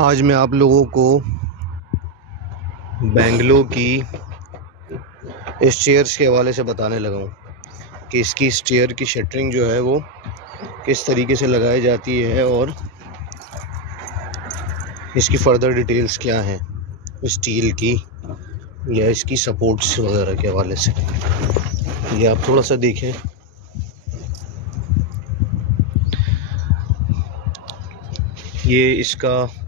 आज मैं आप लोगों को बेंगलोर की स्टेयर्स के हवाले से बताने लगा हूँ कि इसकी स्टेयर की शटरिंग जो है वो किस तरीके से लगाई जाती है और इसकी फ़र्दर डिटेल्स क्या हैं स्टील की या इसकी सपोर्ट्स वगैरह के हवाले से। ये आप थोड़ा सा देखें। ये इसका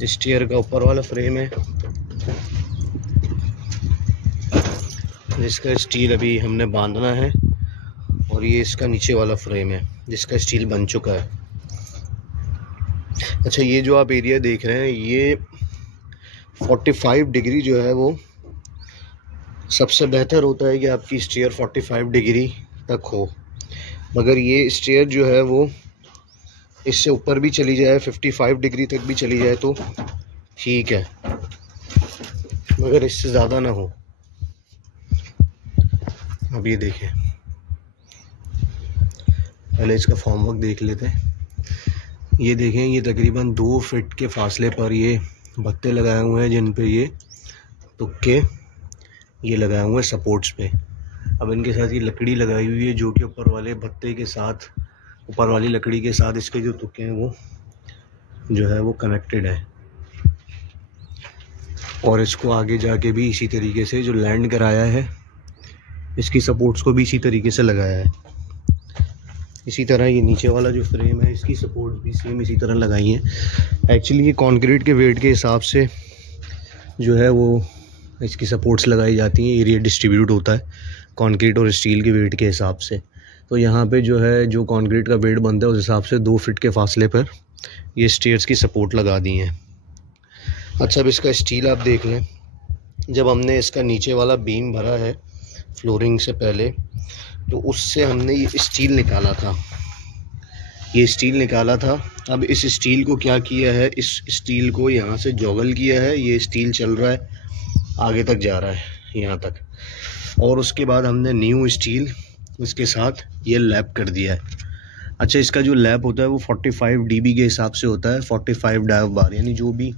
स्टेयर का ऊपर वाला फ्रेम है जिसका स्टील अभी हमने बांधना है, और ये इसका नीचे वाला फ्रेम है जिसका स्टील बन चुका है। अच्छा, ये जो आप एरिया देख रहे हैं ये 45 डिग्री जो है वो सबसे बेहतर होता है कि आपकी स्टेयर 45 डिग्री तक हो, मगर ये स्टेयर जो है वो इससे ऊपर भी चली जाए, 55 डिग्री तक भी चली जाए तो ठीक है, मगर इससे ज़्यादा ना हो। अब ये देखें, पहले इसका फॉर्मवर्क देख लेते हैं। ये देखें, ये तकरीबन 2 फीट के फासले पर ये भत्ते लगाए हुए हैं जिन पे ये तुक्के ये लगाए हुए हैं सपोर्ट्स पे। अब इनके साथ ये लकड़ी लगाई हुई है जो कि ऊपर वाले भत्ते के साथ, ऊपर वाली लकड़ी के साथ इसके जो तुक्के हैं वो जो है वो कनेक्टेड है, और इसको आगे जाके भी इसी तरीके से जो लैंड कराया है इसकी सपोर्ट्स को भी इसी तरीके से लगाया है। इसी तरह ये नीचे वाला जो फ्रेम है इसकी सपोर्ट भी सेम इसी तरह लगाई है। एक्चुअली ये कंक्रीट के वेट के हिसाब से जो है वो इसकी सपोर्ट्स लगाई जाती हैं, एरिया डिस्ट्रीब्यूट होता है कंक्रीट और स्टील के वेट के हिसाब से। तो यहाँ पे जो है जो कंक्रीट का वेट बनता है उस हिसाब से 2 फीट के फासले पर ये स्टेयर्स की सपोर्ट लगा दी हैं। अच्छा, अब इसका स्टील आप देख लें। जब हमने इसका नीचे वाला बीम भरा है फ्लोरिंग से पहले, तो उससे हमने ये स्टील निकाला था, ये स्टील निकाला था। अब इस स्टील को क्या किया है, इस स्टील को यहाँ से जॉगल किया है, ये स्टील चल रहा है आगे तक जा रहा है यहाँ तक, और उसके बाद हमने न्यू स्टील इसके साथ ये लैप कर दिया है। अच्छा, इसका जो लैप होता है वो 45 dB के हिसाब से होता है, 45 डाई बार, यानी जो भी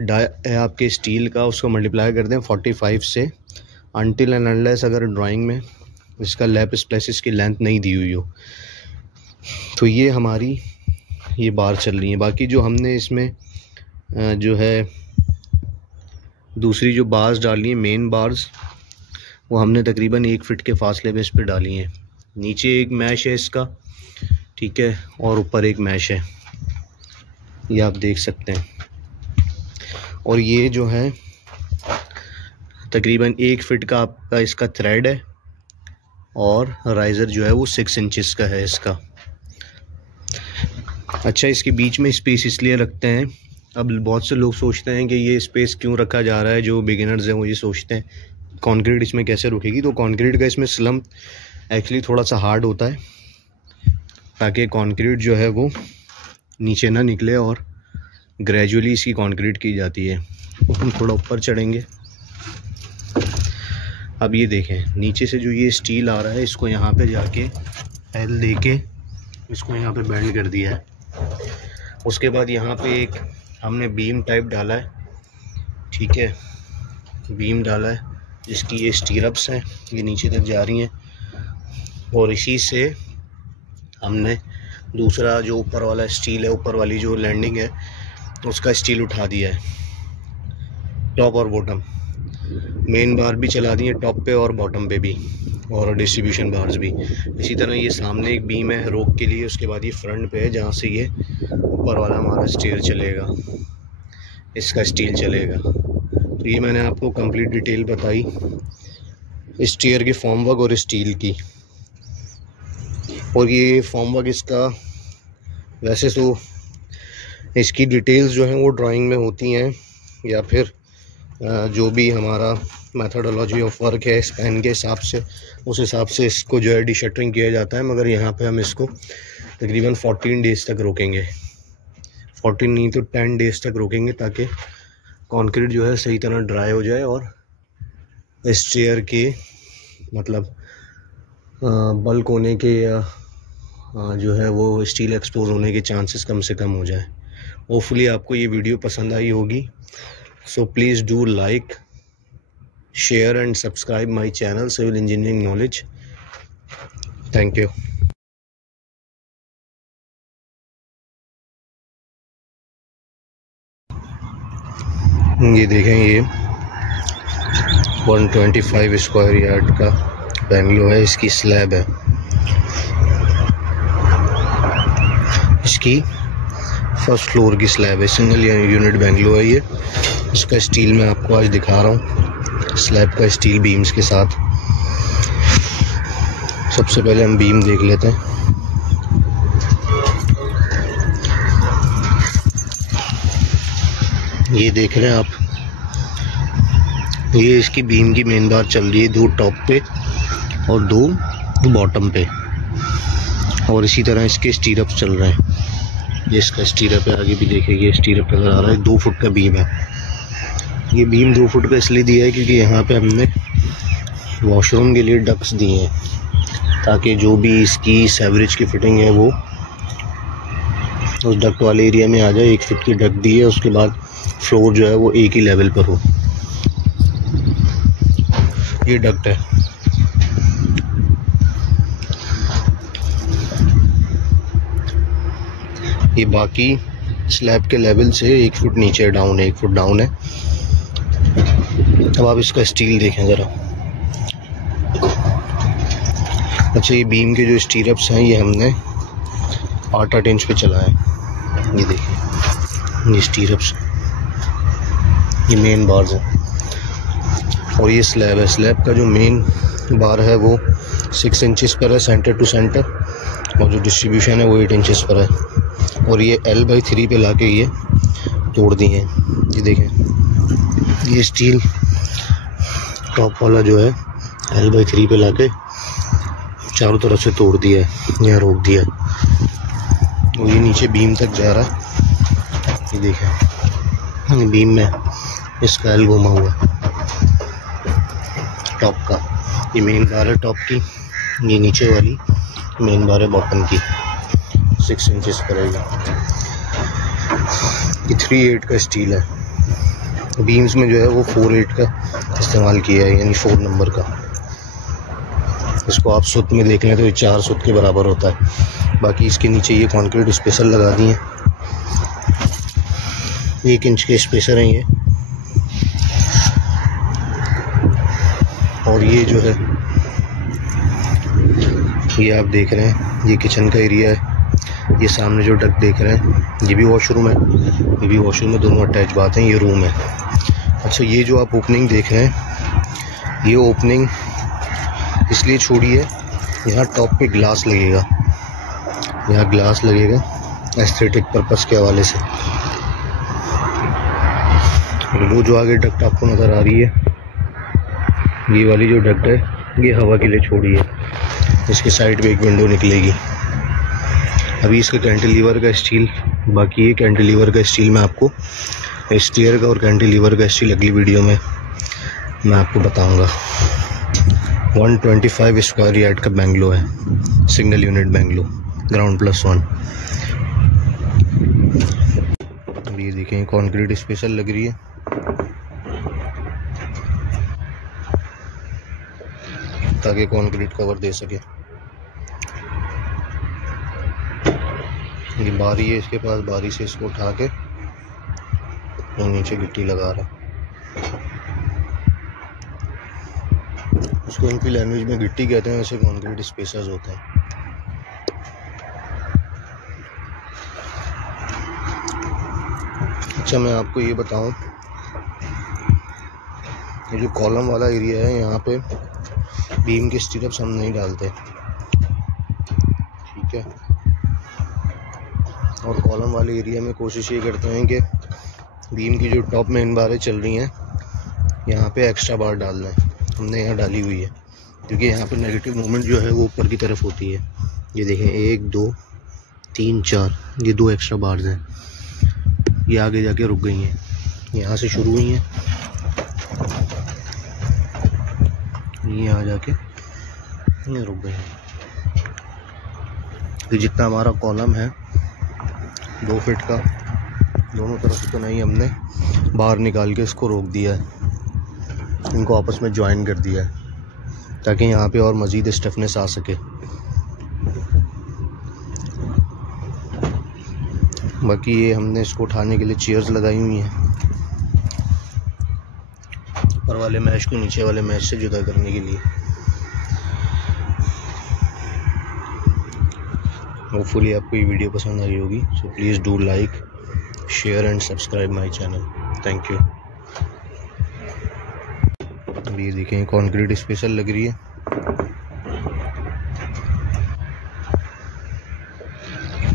डाई है आपके स्टील का उसको मल्टीप्लाई कर दें 45 से, अनटिल एंड अनलेस अगर ड्राइंग में इसका लैप स्प्लेसिस की लेंथ नहीं दी हुई हो। तो ये हमारी ये बार चल रही है। बाकी जो हमने इसमें जो है दूसरी जो बार्स डाली हैं, मेन बार्स, वो हमने तकरीबन 1 फीट के फासले पे इस पर डाली हैं। नीचे एक मैश है इसका, ठीक है, और ऊपर एक मैश है, ये आप देख सकते हैं। और ये जो है तकरीबन 1 फीट का आपका इसका थ्रेड है, और राइज़र जो है वो 6 इंचेस का है इसका। अच्छा, इसके बीच में स्पेस इसलिए रखते हैं, अब बहुत से लोग सोचते हैं कि ये स्पेस क्यों रखा जा रहा है, जो बिगिनर्स हैं वो ये सोचते हैं कंक्रीट इसमें कैसे रुकेगी। तो कंक्रीट का इसमें स्लम्प एक्चुअली थोड़ा सा हार्ड होता है ताकि कंक्रीट जो है वो नीचे ना निकले, और ग्रेजुअली इसकी कंक्रीट की जाती है। हम थोड़ा ऊपर चढ़ेंगे। अब ये देखें, नीचे से जो ये स्टील आ रहा है इसको यहाँ पे जाके एल दे के इसको यहाँ पे बेंड कर दिया है। उसके बाद यहाँ पे एक हमने बीम टाइप डाला है, ठीक है, बीम डाला है जिसकी ये स्टीरअप्स हैं, ये नीचे तक जा रही हैं, और इसी से हमने दूसरा जो ऊपर वाला स्टील है, ऊपर वाली जो लैंडिंग है उसका स्टील उठा दिया है, टॉप और बॉटम। मेन बार भी चला दी है टॉप पे और बॉटम पे भी, और डिस्ट्रीब्यूशन बार्स भी। इसी तरह ये सामने एक बीम है रोक के लिए, उसके बाद ये फ्रंट पे है जहाँ से ये ऊपर वाला हमारा स्टीयर चलेगा, इसका स्टील चलेगा। तो ये मैंने आपको कंप्लीट डिटेल बताई स्टीयर के फॉर्मवर्क और स्टील की। और ये फॉर्मवर्क इसका वैसे तो इसकी डिटेल्स जो हैं वो ड्राइंग में होती हैं, या फिर जो भी हमारा मेथडोलॉजी ऑफ वर्क है स्पैन के हिसाब से, उस हिसाब से इसको जो है डिशटरिंग किया जाता है। मगर यहाँ पे हम इसको तकरीबन 14 डेज़ तक रोकेंगे, 14 नहीं तो 10 डेज़ तक रोकेंगे, ताकि कंक्रीट जो है सही तरह ड्राई हो जाए और स्टेयर के मतलब बल्क होने के या जो है वो स्टील एक्सपोज होने के चांसेस कम से कम हो जाए। होपफुली आपको ये वीडियो पसंद आई होगी। So please do like, share and subscribe my channel civil engineering knowledge. Thank you. ये देखें, ये 125 स्क्वायर यार्ड का बेंगलो है। इसकी स्लैब है, इसकी फर्स्ट फ्लोर की स्लैब है। सिंगल यूनिट बेंगलो है ये। इसका स्टील मैं आपको आज दिखा रहा हूँ, स्लैब का स्टील बीम्स के साथ। सबसे पहले हम बीम देख लेते हैं। ये देख रहे हैं आप, ये इसकी बीम की मेन बार चल रही है, 2 टॉप पे और 2 बॉटम पे, और इसी तरह इसके स्टीरअप चल रहे हैं। ये इसका स्टीरअप है, आगे भी देखिए स्टीरअप नज़र आ रहा है। 2 फुट का बीम है। ये बीम 2 फुट का इसलिए दिया है क्योंकि यहाँ पे हमने वॉशरूम के लिए डक्ट्स दिए हैं, ताकि जो भी इसकी सेवरेज की फिटिंग है वो उस डक्ट वाले एरिया में आ जाए। 1 फुट की डक्ट दी है, उसके बाद फ्लोर जो है वो एक ही लेवल पर हो। ये डक्ट है। ये बाकी स्लैब के लेवल से 1 फुट नीचे डाउन है, 1 फुट डाउन है। अब आप इसका स्टील देखें ज़रा। अच्छा, ये बीम के जो स्टीरअप्स हैं ये हमने 8-8 इंच पे चला है। ये देखिए, ये स्टीरअप्स, ये मेन बार्स हैं, और ये स्लैब है। स्लैब का जो मेन बार है वो 6 इंचेस पर है सेंटर टू सेंटर, और जो डिस्ट्रीब्यूशन है वो 8 इंचेस पर है। और ये L/3 पे लाके ये तोड़ दिए हैं। ये देखें, ये स्टील टॉप वाला जो है L/3 पे लाके चारों तरफ से तोड़ दिया है, यहाँ रोक दिया है। और ये नीचे बीम तक जा रहा है। ये देखें, बीम में इसका L घुमा हुआ है टॉप का। ये मेन बार है टॉप की, ये नीचे वाली मेन बार है बॉटम की। 6 इंचेस पर है ये 3/8 का स्टील है। बीम्स में जो है वो 4/8 का इस्तेमाल किया है, यानी 4 नंबर का। इसको आप सुत में देख लें तो ये 4 सुत के बराबर होता है। बाकी इसके नीचे ये कंक्रीट स्पेसर लगा दिए हैं, 1 इंच के स्पेसर हैं ये। और ये जो है, ये आप देख रहे हैं, ये किचन का एरिया है। ये सामने जो डक्ट देख रहे हैं ये भी वॉशरूम है, ये भी वॉशरूम है, दोनों अटैच बात हैं। ये रूम है। अच्छा, ये जो आप ओपनिंग देख रहे हैं, ये ओपनिंग इसलिए छोड़ी है, यहाँ टॉप पे ग्लास लगेगा, यहाँ ग्लास लगेगा एस्थेटिक पर्पस के हवाले से। और वो जो आगे डक्ट आपको नज़र आ रही है, ये वाली जो डक्ट है ये हवा के लिए छोड़ी है। इसके साइड पे एक विंडो निकलेगी। अभी इसका कैंटिलीवर का स्टील बाकी है। कैंटिलीवर का स्टील मैं आपको, स्टीयर का और कैंटिलीवर का स्टील अगली वीडियो में मैं आपको बताऊंगा। 125 स्क्वायर यार्ड का बेंगलो है, सिंगल यूनिट बेंगलो, ग्राउंड +1। ये देखें, कंक्रीट स्पेशल लग रही है। ताकि कंक्रीट कवर दे सके। ये बारी है इसके पास, बारी से इसको उठा के और नीचे गिट्टी लगा रहा है। उसको इनकी लैंग्वेज में गिट्टी कहते हैं, वैसे कंक्रीट स्पेसर्स होते हैं। अच्छा, मैं आपको ये बताऊं, ये जो कॉलम वाला एरिया है यहाँ पे बीम के स्टीरअप्स हम नहीं डालते, ठीक है। और कॉलम वाले एरिया में कोशिश ये करते हैं कि बीम की जो टॉप मेन बारें चल रही हैं यहाँ पे एक्स्ट्रा बार डाल दें। हमने यहाँ डाली हुई है क्योंकि यहाँ पे नेगेटिव मोमेंट जो है वो ऊपर की तरफ होती है। ये देखें, 1 2 3 4, ये 2 एक्स्ट्रा बार्स हैं। ये आगे जाके रुक गई हैं, यहाँ से शुरू हुई हैं, ये यहाँ जाके ये रुक गई हैं। तो जितना हमारा कॉलम है 2 फीट का, दोनों तरफ इतना ही हमने बाहर निकाल के इसको रोक दिया है, इनको आपस में ज्वाइन कर दिया है ताकि यहाँ पे और मज़ीद स्टफनेस आ सके। बाकी ये हमने इसको उठाने के लिए चेयर्स लगाई हुई हैं, ऊपर वाले मैश को नीचे वाले मैश से जुदा करने के लिए। होपफुली आपको ये वीडियो पसंद आई होगी, so please do like, share and subscribe my channel. Thank you. ये देखें कंक्रीट स्पेशल लग रही है,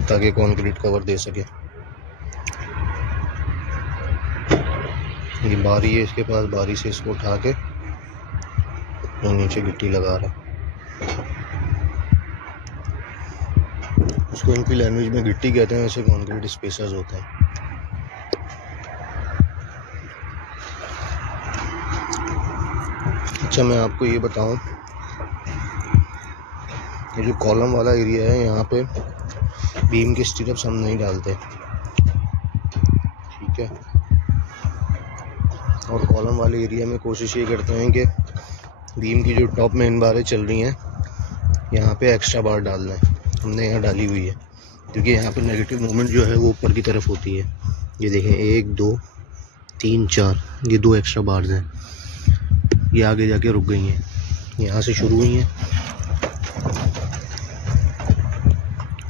ताकि कंक्रीट कवर दे सके। ये बारी है इसके पास, बारी से इसको उठा के नीचे गिट्टी लगा रहा है। उसको इनकी लैंग्वेज में गिट्टी कहते हैं, वैसे कंक्रीट स्पेसर्स होते हैं। अच्छा, मैं आपको ये बताऊं, ये जो कॉलम वाला एरिया है यहाँ पे बीम के स्टिरअप्स हम नहीं डालते, ठीक है। और कॉलम वाले एरिया में कोशिश ये करते हैं कि बीम की जो टॉप मेन बारें चल रही हैं यहाँ पे एक्स्ट्रा बार डालना है। हमने यहाँ डाली हुई है क्योंकि यहाँ पे नेगेटिव मोमेंट जो है वो ऊपर की तरफ होती है। ये देखें 1 2 3 4, ये 2 एक्स्ट्रा बार्स हैं, ये आगे जाके रुक गई हैं, यहाँ से शुरू हुई हैं,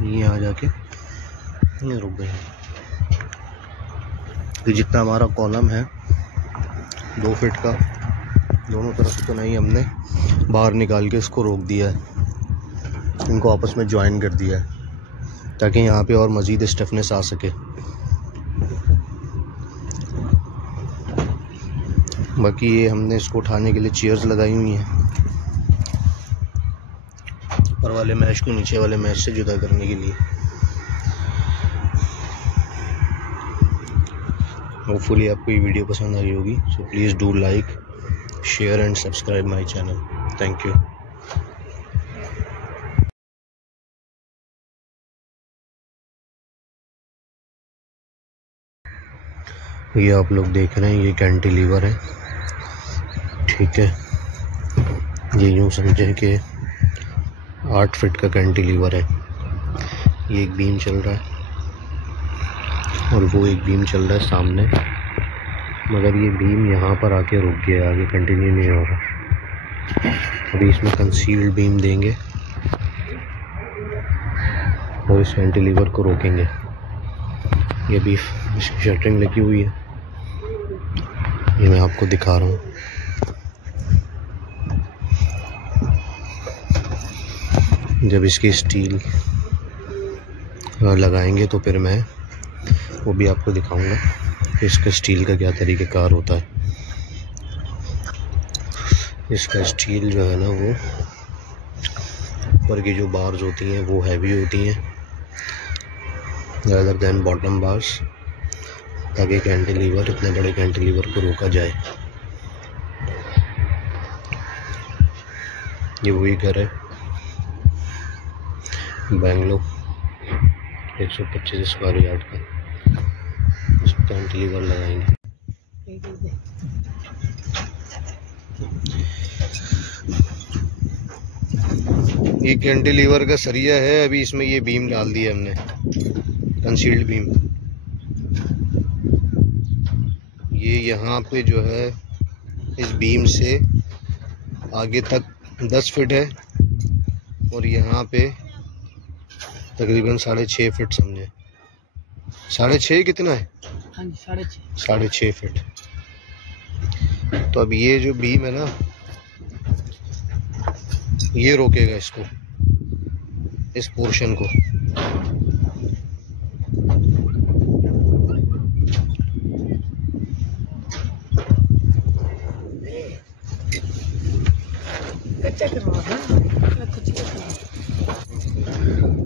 ये आ जाके ये रुक गई हैं। तो जितना हमारा कॉलम है 2 फीट का, दोनों तरफ इतना ही हमने बाहर निकाल के इसको रोक दिया है, इनको आपस में ज्वाइन कर दिया है ताकि यहाँ पे और मज़ीद स्टफनेस आ सके। बाकी ये हमने इसको उठाने के लिए चेयर्स लगाई हुई हैं, ऊपर वाले मैश को नीचे वाले मैश से जुदा करने के लिए। होपफुली आपको ये वीडियो पसंद आई होगी, so please do like, share and subscribe my channel. Thank you. ये आप लोग देख रहे हैं, ये कैंटिलीवर है, ठीक है। ये यूँ समझें कि 8 फीट का कैंटिलीवर है। ये एक बीम चल रहा है और वो एक बीम चल रहा है सामने, मगर ये बीम यहाँ पर आके रुक गया, आगे कंटिन्यू नहीं हो रहा। अभी इसमें कंसील्ड बीम देंगे और इस कैंटिलीवर को रोकेंगे। ये भी इसकी शटरिंग लगी हुई है, ये मैं आपको दिखा रहा हूँ। जब इसकी स्टील लगाएंगे तो फिर मैं वो भी आपको दिखाऊंगा कि इसका स्टील का क्या तरीक़ेकार होता है। इसका स्टील जो है ना, वो ऊपर की जो बार्स होती हैं वो हैवी होती हैं rather than बॉटम बार्स, ताकि कैंटिलीवर, इतने बड़े कैंटिलीवर को रोका जाए। ये वही घर है बेंगलोर, 125 स्क्वायर यार्ड का, उस पर कैंटिलीवर लगाएंगे। ये कैंटिलीवर का सरिया है, अभी इसमें ये बीम डाल दिया हमने, कंसील्ड बीम। ये यहाँ पे जो है इस बीम से आगे तक 10 फीट है और यहाँ पे तकरीबन 6.5 फीट समझे। 6.5 कितना है? हाँ जी, 6.5 फीट। तो अब ये जो बीम है ना, ये रोकेगा इसको, इस पोर्शन को।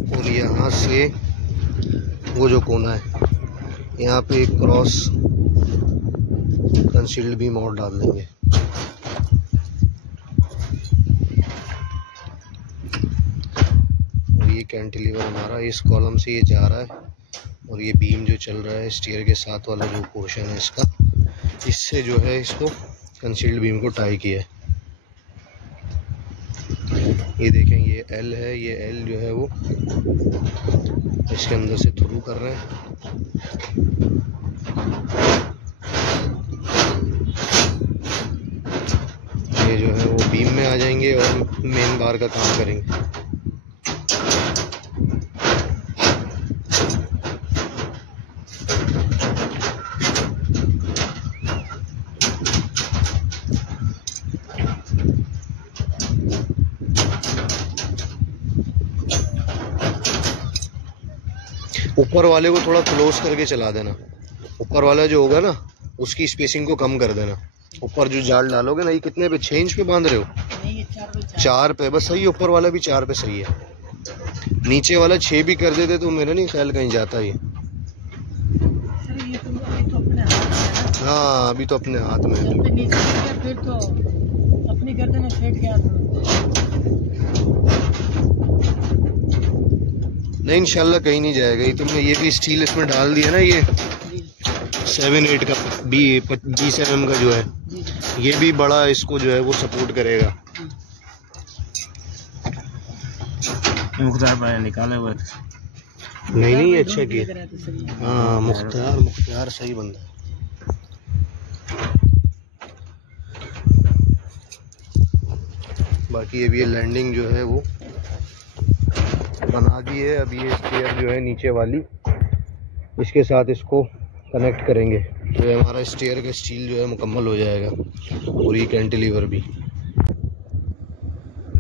और यहाँ से वो जो कोना है, यहाँ पे एक क्रॉस कंसील्ड बीम और डाल देंगे। और ये कैंटिलीवर हमारा इस कॉलम से ये जा रहा है और ये बीम जो चल रहा है स्टीयर के साथ वाला जो पोर्शन है इसका, इससे जो है इसको कंसील्ड बीम को टाई किया है। ये देखें ये एल है, ये एल जो है वो इसके अंदर से थ्रू कर रहे हैं। ये जो है वो बीम में आ जाएंगे और मेन बार का काम करेंगे। ऊपर वाले को थोड़ा क्लोज करके चला देना, ऊपर वाला जो होगा ना उसकी स्पेसिंग को कम कर देना। ऊपर जो जाल डालोगे ना, ये कितने पे, 6 इंच पे बांध रहे हो? नहीं, 4 पे बस सही है। ऊपर वाला भी 4 पे सही है। नीचे वाला 6 भी कर देते तो मेरा नहीं ख्याल कहीं जाता ये। हाँ अभी तो अपने हाथ में है। फिर तो अपनी गर्दन सेट गया था। नहीं इंशाल्लाह कहीं नहीं जाएगा। ये तुमने ये भी स्टील इसमें डाल दिया ना, ये 7-8 का B20 mm का जो है, ये भी बड़ा इसको जो है वो सपोर्ट करेगा। मुख्तार भाई निकाले हुए नहीं ये अच्छा किया। हाँ मुख्तार सही बंदा है। बाकी अभी ये लैंडिंग जो है वो बना दी है। अभी ये स्टेयर जो है नीचे वाली, इसके साथ इसको कनेक्ट करेंगे तो हमारा स्टेयर का स्टील जो है मुकम्मल हो जाएगा। और ये कैंटिलीवर भी,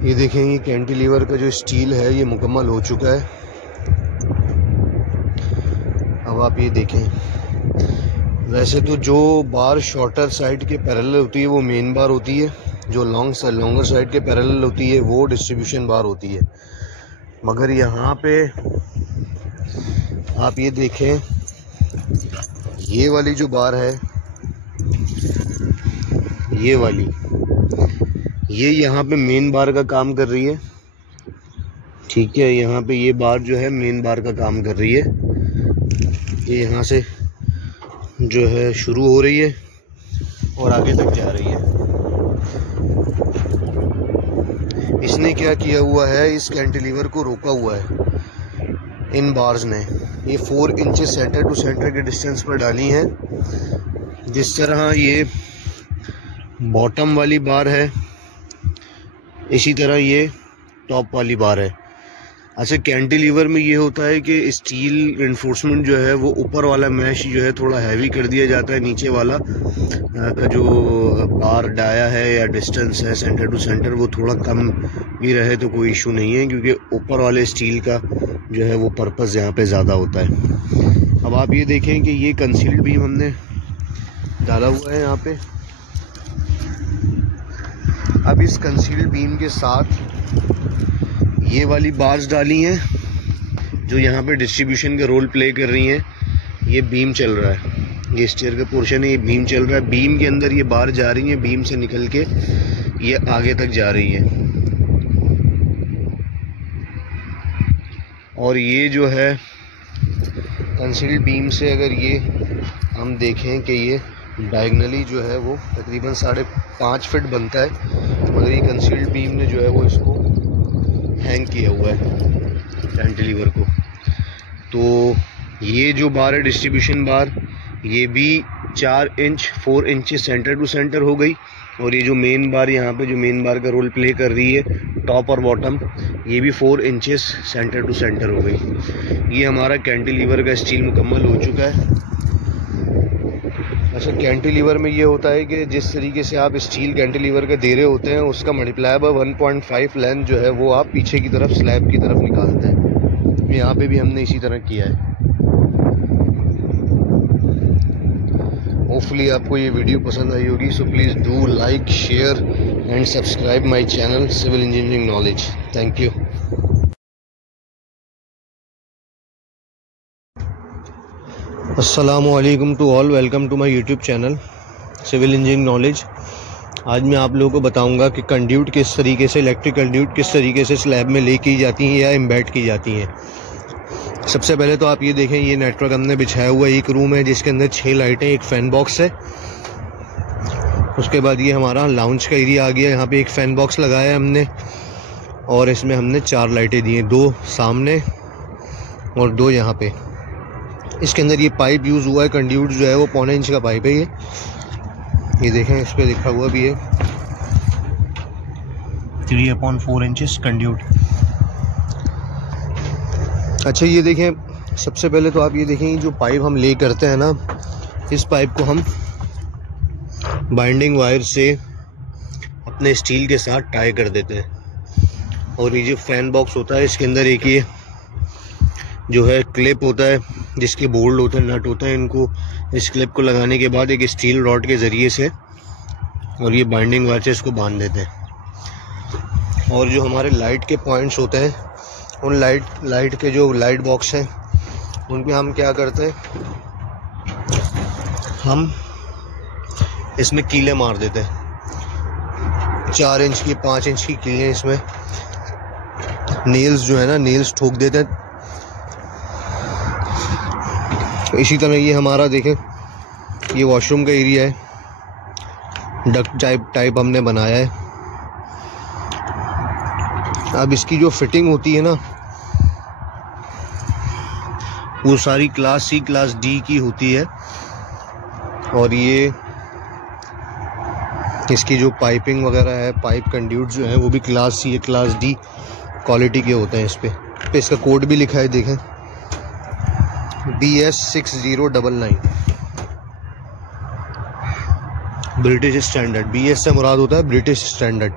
ये देखें ये कैंटिलीवर का जो स्टील है ये मुकम्मल हो चुका है। अब आप ये देखें, वैसे तो जो बार शॉर्टर साइड के पैरेलल होती है वो मेन बार होती है, जो लॉन्गर साइड के पैरेलल होती है वो डिस्ट्रीब्यूशन बार होती है। मगर यहाँ पे आप ये देखें, ये वाली जो बार है, ये वाली, ये यहाँ पे मेन बार का काम कर रही है। ठीक है, यहाँ पे ये बार जो है मेन बार का काम कर रही है। ये यहाँ से जो है शुरू हो रही है और आगे तक जा रही है। इसने क्या किया हुआ है, इस कैंटिलीवर को रोका हुआ है इन बार्स ने। ये 4 इंचेस सेंटर टू सेंटर के डिस्टेंस पर डाली हैं। जिस तरह ये बॉटम वाली बार है, इसी तरह ये टॉप वाली बार है। अच्छा, कैंटिलीवर में ये होता है कि स्टील रेनफोर्समेंट जो है वो ऊपर वाला मैश जो है थोड़ा हैवी कर दिया जाता है, नीचे वाला का जो बार डाया है या डिस्टेंस है सेंटर टू सेंटर वो थोड़ा कम भी रहे तो कोई इशू नहीं है, क्योंकि ऊपर वाले स्टील का जो है वो पर्पस यहाँ पे ज़्यादा होता है। अब आप ये देखें कि ये कंसील्ड बीम हमने डाला हुआ है यहाँ पे। अब इस कंसील्ड बीम के साथ ये वाली बार्स डाली हैं जो यहाँ पे डिस्ट्रीब्यूशन का रोल प्ले कर रही हैं। ये बीम चल रहा है, ये स्टीयर का पोर्शन है, ये बीम चल रहा है। बीम के अंदर ये बार जा रही है, बीम से निकल के ये आगे तक जा रही है। और ये जो है कंसील्ड बीम से अगर ये हम देखें कि ये डायगनली जो है वो तकरीबन 5.5 फीट बनता है, मगर ये कंसील्ड बीम ने जो है वो इसको हैंग किया हुआ है कैंटिलीवर को। तो ये जो बार है डिस्ट्रीब्यूशन बार, ये भी 4 इंच सेंटर टू सेंटर हो गई। और ये जो मेन बार यहाँ पे जो मेन बार का रोल प्ले कर रही है टॉप और बॉटम, ये भी 4 इंचेस सेंटर टू सेंटर हो गई। ये हमारा कैंटिलीवर का स्टील मुकम्मल हो चुका है। अच्छा, कैंटिलीवर में ये होता है कि जिस तरीके से आप स्टील कैंटिलीवर का दे रहे होते हैं उसका मल्टीप्लाई बाय 1.5 लेंथ जो है वो आप पीछे की तरफ स्लैब की तरफ निकालते हैं। यहाँ पे भी हमने इसी तरह किया है। होपफुली आपको ये वीडियो पसंद आई होगी। So please do like, share and subscribe my channel civil engineering knowledge. Thank you. अस्सलामुअलैकुम to all, welcome to my YouTube channel civil engineering knowledge. आज मैं आप लोगों को बताऊंगा कि कंड्यूट किस तरीके से, इलेक्ट्रिक कंड्यूट किस तरीके से स्लैब में ले की जाती हैं या एम्बेड की जाती हैं। सबसे पहले तो आप ये देखें, ये नेटवर्क हमने बिछाया हुआ एक रूम है जिसके अंदर 6 लाइटें, एक फ़ैन बॉक्स है। उसके बाद ये हमारा लाउंज का एरिया आ गया। यहाँ पे एक फ़ैन बॉक्स लगाया है हमने और इसमें हमने 4 लाइटें दी हैं, 2 सामने और 2 यहाँ पे। इसके अंदर ये पाइप यूज़ हुआ है, कंड्यूट जो है वो 1.25 इंच का पाइप है। ये देखें, इस पर लिखा हुआ भी है 3/4 इंचेस कंड्यूट। अच्छा ये देखें, सबसे पहले तो आप ये देखें, जो पाइप हम ले करते हैं ना, इस पाइप को हम बाइंडिंग वायर से अपने स्टील के साथ टाई कर देते हैं। और ये जो फैन बॉक्स होता है, इसके अंदर एक ये जो है क्लिप होता है जिसके बोल्ट होते हैं, नट होता है। इनको, इस क्लिप को लगाने के बाद एक स्टील रॉड के ज़रिए से और ये बाइंडिंग वायर से इसको बांध देते हैं। और जो हमारे लाइट के पॉइंट्स होते हैं, उन लाइट के जो लाइट बॉक्स हैं, उन पे हम क्या करते हैं, हम इसमें कीले मार देते हैं। 4 इंच की, 5 इंच की कीलें इसमें, नेल्स जो है ना, नेल्स ठोक देते हैं। तो इसी तरह ये हमारा देखें, ये वॉशरूम का एरिया है, डक्ट टाइप हमने बनाया है। अब इसकी जो फिटिंग होती है ना, वो सारी क्लास सी, क्लास डी की होती है। और ये इसकी जो पाइपिंग वगैरह है, पाइप कंड्यूट जो है, वो भी क्लास सी या क्लास डी क्वालिटी के होते हैं। इस पे इसका कोड भी लिखा है, देखें, BS 6099 ब्रिटिश स्टैंडर्ड। BS से मुराद होता है ब्रिटिश स्टैंडर्ड,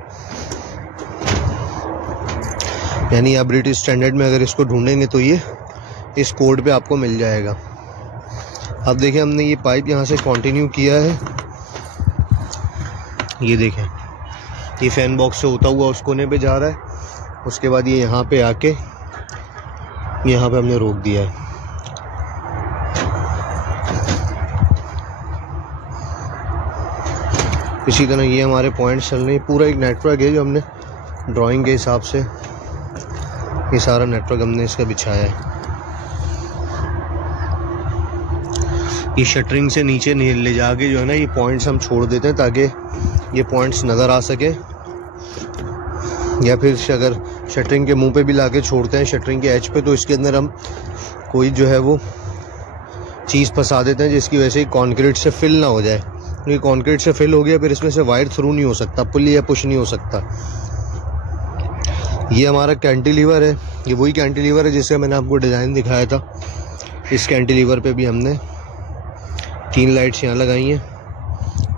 यानी आप ब्रिटिश स्टैंडर्ड में अगर इसको ढूंढेंगे तो ये इस कोड पे आपको मिल जाएगा। अब देखें, हमने ये पाइप यहाँ से कंटिन्यू किया है। ये देखें, ये फैन बॉक्स से होता हुआ उस कोने पे जा रहा है। उसके बाद ये यहाँ पे आके यहाँ पे हमने रोक दिया है। इसी तरह ये हमारे पॉइंट्स चल रहे हैं। पूरा एक नेटवर्क है जो हमने ड्राइंग के हिसाब से, ये सारा नेटवर्क हमने इसका बिछाया है। ये शटरिंग से नीचे ले जाके जो है ना, ये पॉइंट्स हम छोड़ देते हैं ताकि ये पॉइंट्स नज़र आ सके। या फिर अगर शटरिंग के मुंह पे भी लाके छोड़ते हैं, शटरिंग के एज पे, तो इसके अंदर हम कोई जो है वो चीज़ फंसा देते हैं जिसकी वजह से कंक्रीट से फिल ना हो जाए। क्योंकि कंक्रीट से फिल हो गया फिर इसमें से वायर थ्रू नहीं हो सकता, पुली या पुश नहीं हो सकता। ये हमारा कैंटिलीवर है, ये वही कैंटिलीवर है जिसका मैंने आपको डिज़ाइन दिखाया था। इस कैंटिलीवर पे भी हमने 3 लाइट्स यहाँ लगाई हैं,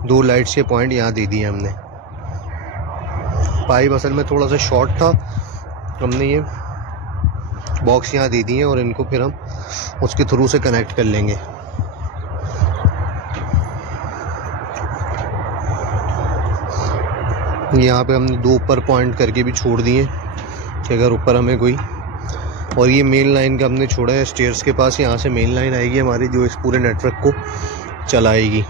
2 लाइट्स के पॉइंट यहाँ दे दिए हमने। पाइप असल में थोड़ा सा शॉर्ट था, हमने ये बॉक्स यहाँ दे दिए और इनको फिर हम उसके थ्रू से कनेक्ट कर लेंगे। यहाँ पे हमने 2 ऊपर पॉइंट करके भी छोड़ दिए कि अगर ऊपर हमें कोई, और ये मेन लाइन का हमने छोड़ा है स्टेयर्स के पास। यहाँ से मेन लाइन आएगी हमारी जो इस पूरे नेटवर्क को चलाएगी।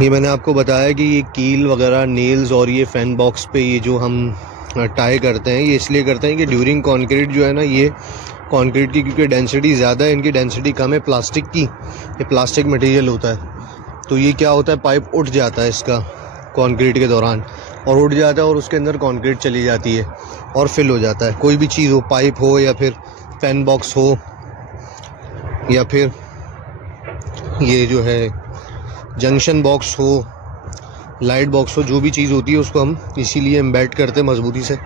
ये मैंने आपको बताया कि ये कील वगैरह, नेल्स और ये फैन बॉक्स पे ये जो हम टाई करते हैं, ये इसलिए करते हैं कि ड्यूरिंग कंक्रीट जो है ना, ये कंक्रीट की क्योंकि डेंसिटी ज़्यादा है, इनकी डेंसिटी कम है प्लास्टिक की, ये प्लास्टिक मटेरियल होता है, तो ये क्या होता है, पाइप उठ जाता है इसका कंक्रीट के दौरान, और उठ जाता है और उसके अंदर कंक्रीट चली जाती है और फिल हो जाता है। कोई भी चीज़ हो, पाइप हो या फिर फैन बॉक्स हो या फिर ये जो है जंक्शन बॉक्स हो, लाइट बॉक्स हो, जो भी चीज़ होती है उसको हम इसीलिए एम्बेड करते, मजबूती से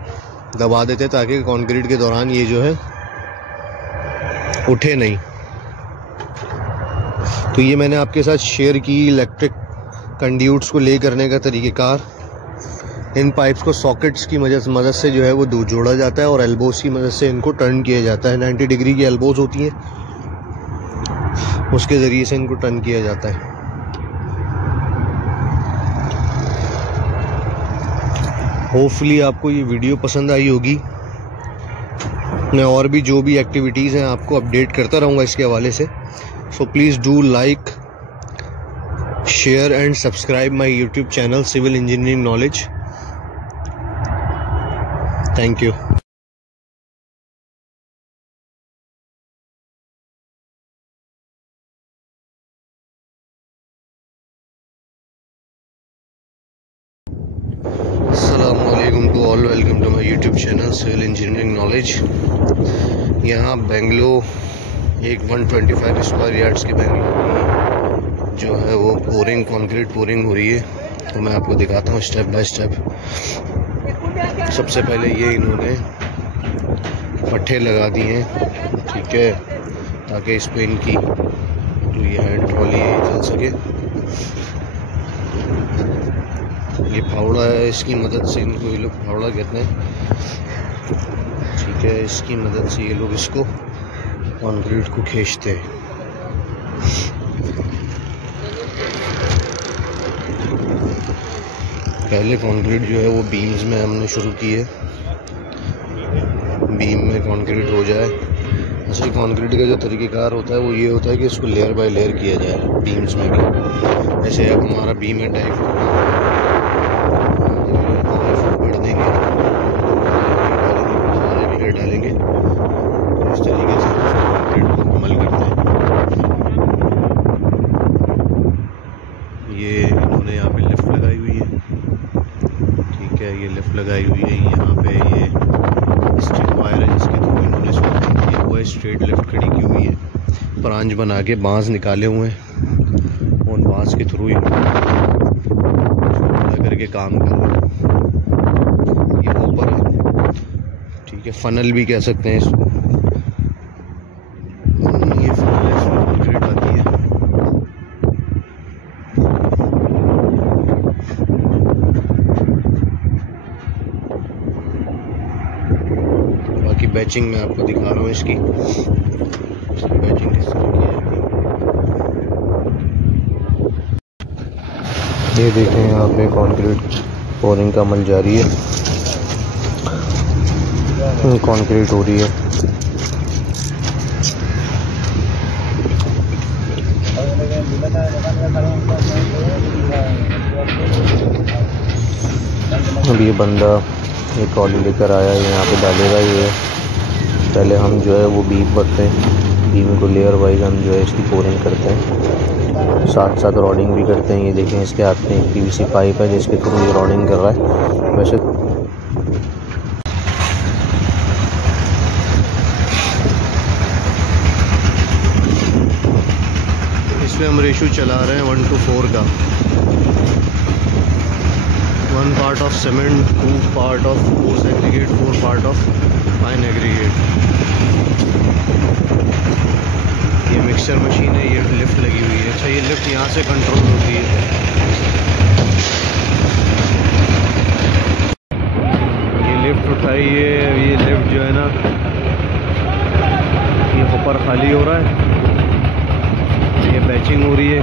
दबा देते ताकि कंक्रीट के दौरान ये जो है उठे नहीं। तो ये मैंने आपके साथ शेयर की इलेक्ट्रिक कंड्यूट्स को ले करने का तरीक़ेकार। इन पाइप्स को सॉकेट्स की मदद से जो है वो जोड़ा जाता है और एल्बोज की मदद से इनको टर्न किया जाता है। 90 डिग्री की एल्बोज होती हैं, उसके ज़रिए से इनको टर्न किया जाता है। होपफुली आपको ये वीडियो पसंद आई होगी। मैं और भी जो भी एक्टिविटीज़ हैं आपको अपडेट करता रहूँगा इसके हवाले से। So please do like, share and subscribe my YouTube channel civil engineering knowledge. Thank you. अस्सलामुअलैकुम to all, welcome to my YouTube channel civil engineering knowledge. यहाँ बेंगलोर 125 स्क्वायर यार्ड्स के बेंगलोर जो है वो कंक्रीट पोरिंग हो रही है। तो मैं आपको दिखाता हूँ स्टेप बाय स्टेप। सबसे पहले ये इन्होंने पट्टे लगा दिए हैं, ठीक है, ताकि इस पे इनकी जो ये हैंड ट्रॉली चल सके। ये फावड़ा है, इसकी मदद से इनको ये लोग फावड़ा कहते हैं, ठीक है। इसकी मदद से ये लोग इसको कंक्रीट को खींचते हैं। पहले कंक्रीट जो है वो बीम्स में हमने शुरू की है, बीम में कंक्रीट हो जाए। असली कंक्रीट का जो तरीक़ेकार होता है वो ये होता है कि इसको लेयर बाय लेयर किया जाए बीम्स में भी। ऐसे अब हमारा बीम है टाइप भर देंगे, लेयर डालेंगे, इस तरीके से कंक्रीट को अमल करते हैं। ये इन्होंने यहाँ पे लिफ्ट लगाई हुई है, ठीक है, ये लिफ्ट लगाई हुई है। यहाँ पे ये स्ट्रेट वायर है जिसके थ्रू इन्होंने इसको किया हुआ है, स्ट्रेट लिफ्ट खड़ी की हुई है। ब्रांच बना के बांस निकाले हुए हैं, उन बांस के थ्रू करके काम कर रहे हैं। ये ऊपर है, ठीक है, फनल भी कह सकते हैं इसको। ये फनल है, इसमें कंक्रीट आती है। बाकी बैचिंग मैं आपको दिखा रहा हूँ इसकी बैचिंग किस तरह की है। ये देखें यहाँ पे कंक्रीट पोरिंग का अमल जारी है, कंक्रीट हो रही है। अब ये बंदा ये ट्रॉली लेकर आया है, यहाँ पे डालेगा। ये पहले हम जो है वो बीम भरते हैं, बीम को लेयर वाइज हम जो है इसकी पोरिंग करते हैं, साथ साथ रॉडिंग भी करते हैं। ये देखें इसके हाथ में एक पीवीसी पाइप है जिसके थ्रू ये रॉडिंग कर रहा है। वैसे इसमें हम रेशो चला रहे हैं 1:4 का, 1 part of cement, 2 part of coarse aggregate, 4 part of fine aggregate। ये मिक्सचर मशीन है, ये लिफ्ट लगी हुई है। अच्छा, ये लिफ्ट यहाँ से कंट्रोल होती है। ये लिफ्ट उठाई है, ये लिफ्ट जो है ना ये ऊपर खाली हो रहा है, ये बैचिंग हो रही है।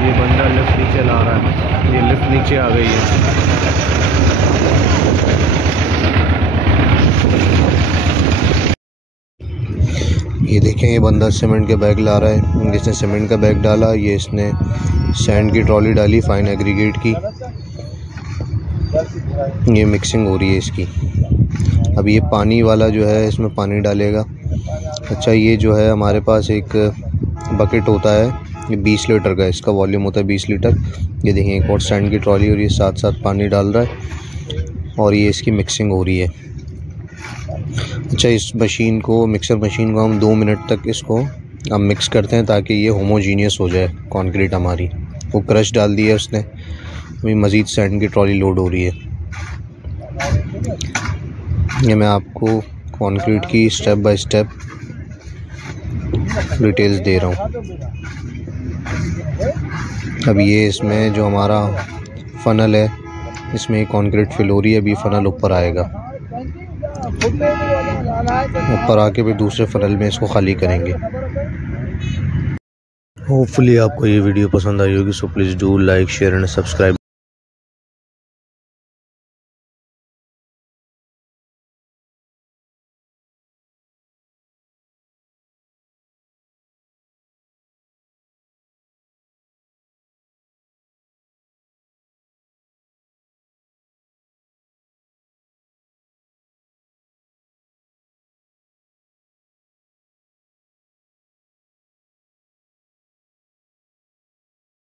ये बंदा लिफ्ट नीचे ला रहा है, ये लिफ्ट नीचे आ गई है। ये देखें, ये बंदा सीमेंट के बैग ला रहा है। जिसने सीमेंट का बैग डाला, ये इसने सैंड की ट्रॉली डाली फाइन एग्रीगेट की। ये मिक्सिंग हो रही है इसकी। अब ये पानी वाला जो है इसमें पानी डालेगा। अच्छा, ये जो है हमारे पास एक बकेट होता है, ये 20 लीटर का, इसका वॉल्यूम होता है 20 लीटर। ये देखिए एक और सैंड की ट्रॉली और ये साथ साथ पानी डाल रहा है और ये इसकी मिक्सिंग हो रही है। अच्छा, इस मशीन को, मिक्सर मशीन को हम 2 मिनट तक इसको हम मिक्स करते हैं ताकि ये होमोजीनियस हो जाए कंक्रीट हमारी। वो क्रश डाल दिया उसने, अभी मज़ीद सैंड की ट्रॉली लोड हो रही है। ये मैं आपको कंक्रीट की स्टेप बाय स्टेप डिटेल्स दे रहा हूँ। अब ये इसमें जो हमारा फनल है इसमें कंक्रीट फिल हो रही है। अभी फनल ऊपर आएगा, ऊपर आके फिर दूसरे फनल में इसको खाली करेंगे। होपफुली आपको ये वीडियो पसंद आई होगी। So please do like, share and subscribe.